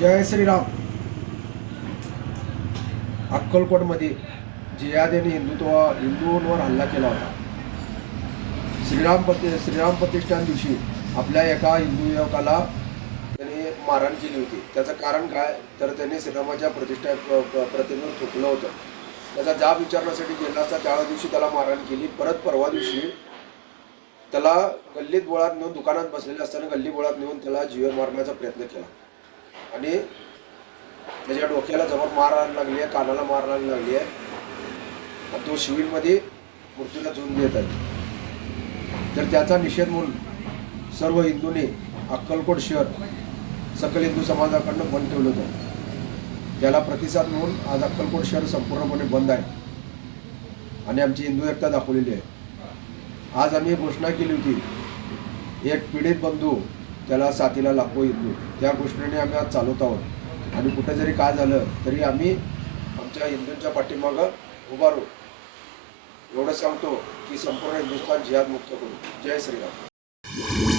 जय श्रीराम. अक्कलकोटमध्ये जिहाद यांनी हिंदूंवर हल्ला केला होता. श्रीराम प्रतिष्ठान दिवशी आपल्या एका हिंदू युवकाला त्यांनी मारहाण केली होती. त्याचं कारण काय तर त्यांनी श्रीरामाच्या प्रतिमेवर थुकलं होतं. त्याचा जाब विचारण्यासाठी गेला असता त्या दिवशी त्याला मारहाण केली. परत परवा दिवशी त्याला गल्लीत बोळात नेऊन, दुकानात बसलेले असताना गल्ली बोळात नेऊन त्याला जीवे मारण्याचा प्रयत्न केला आणि त्याच्या डोक्याला जबर मारहाण लागली आहे, कानाला मारहाण लागली आहे आणि तो सिव्हिलमध्ये मृत्यूला झुंज देत आहे. तर त्याचा निषेध म्हणून सर्व हिंदूंनी अक्कलकोट शहर सकल हिंदू समाजाकडनं बंद ठेवलं होतं. त्याला प्रतिसाद म्हणून आज अक्कलकोट शहर संपूर्णपणे बंद आहे आणि आमची हिंदू एकता दाखवलेली आहे. आज आम्ही घोषणा केली होती, एक पीडित बंधू त्याला साथीला लाखो हिंदू, त्या घोषणेने आम्ही आज चालवत आहोत आणि कुठे जरी काय झालं तरी आम्ही आमच्या हिंदूंच्या पाठीमागं उभा राहू. एवढं सांगतो की संपूर्ण हिंदुस्थान जिहाद मुक्त करू. जय श्रीराम.